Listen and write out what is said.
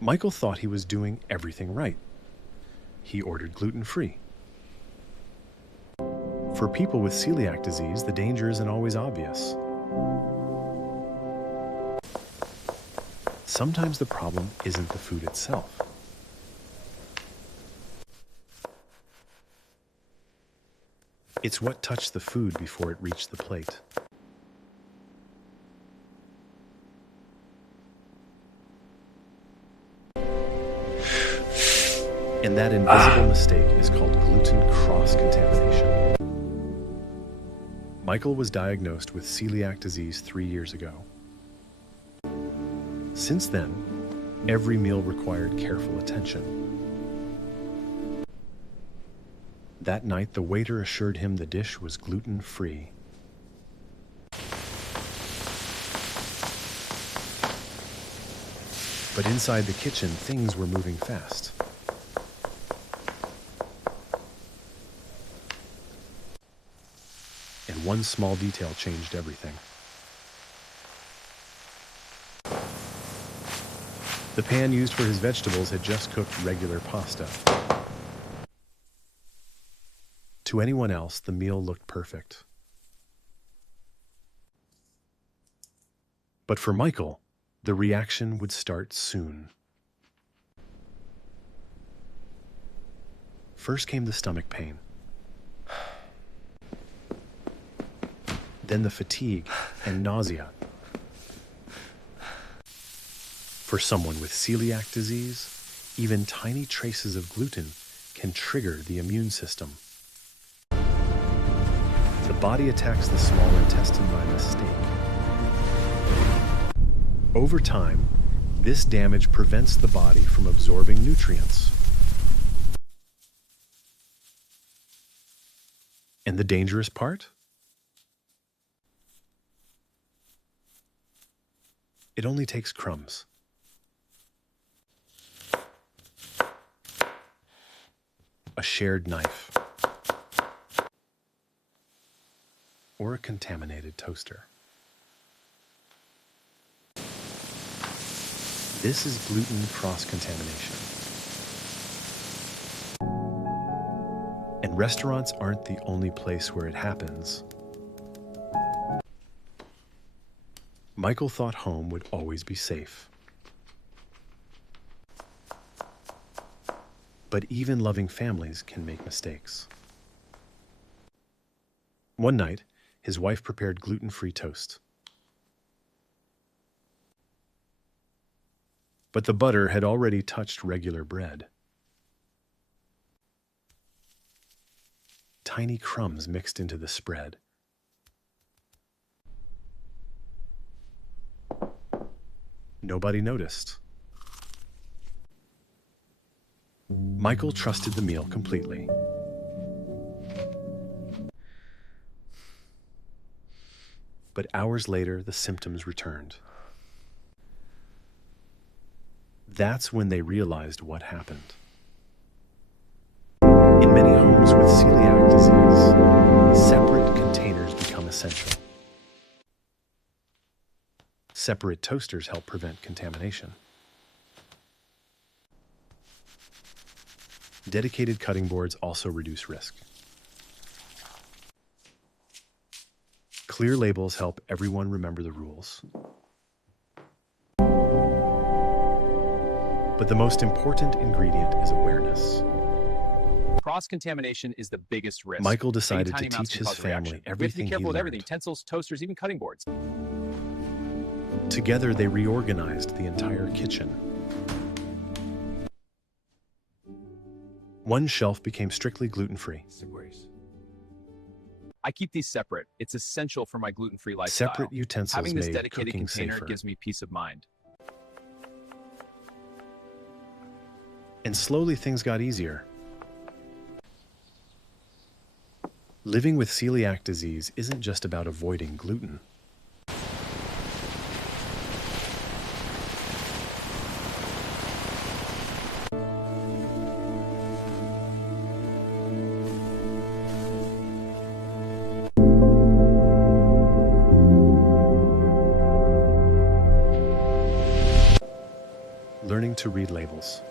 Michael thought he was doing everything right. He ordered gluten-free. For people with celiac disease, the danger isn't always obvious. Sometimes the problem isn't the food itself. It's what touched the food before it reached the plate. And that invisible mistake is called gluten cross-contamination. Michael was diagnosed with celiac disease 3 years ago. Since then, every meal required careful attention. That night, the waiter assured him the dish was gluten-free. But inside the kitchen, things were moving fast. And one small detail changed everything. The pan used for his vegetables had just cooked regular pasta. To anyone else, the meal looked perfect. But for Michael, the reaction would start soon. First came the stomach pain. Then the fatigue and nausea. For someone with celiac disease, even tiny traces of gluten can trigger the immune system. The body attacks the small intestine by mistake. Over time, this damage prevents the body from absorbing nutrients. And the dangerous part? It only takes crumbs. A shared knife. Or a contaminated toaster. This is gluten cross-contamination. And restaurants aren't the only place where it happens. Michael thought home would always be safe. But even loving families can make mistakes. One night, his wife prepared gluten-free toast. But the butter had already touched regular bread. Tiny crumbs mixed into the spread. Nobody noticed. Michael trusted the meal completely. But hours later, the symptoms returned. That's when they realized what happened. In many homes with celiac disease, separate containers become essential. Separate toasters help prevent contamination. Dedicated cutting boards also reduce risk. Clear labels help everyone remember the rules. But the most important ingredient is awareness. Cross-contamination is the biggest risk. Michael decided Tiny to amounts teach can his cause a reaction. family We have to everything be he careful with everything: learned. utensils, toasters, even cutting boards. Together, they reorganized the entire kitchen. One shelf became strictly gluten-free. I keep these separate. It's essential for my gluten-free lifestyle. Separate utensils Having this made dedicated cooking container safer. gives me peace of mind. And slowly things got easier. Living with celiac disease isn't just about avoiding gluten. Learning to read labels.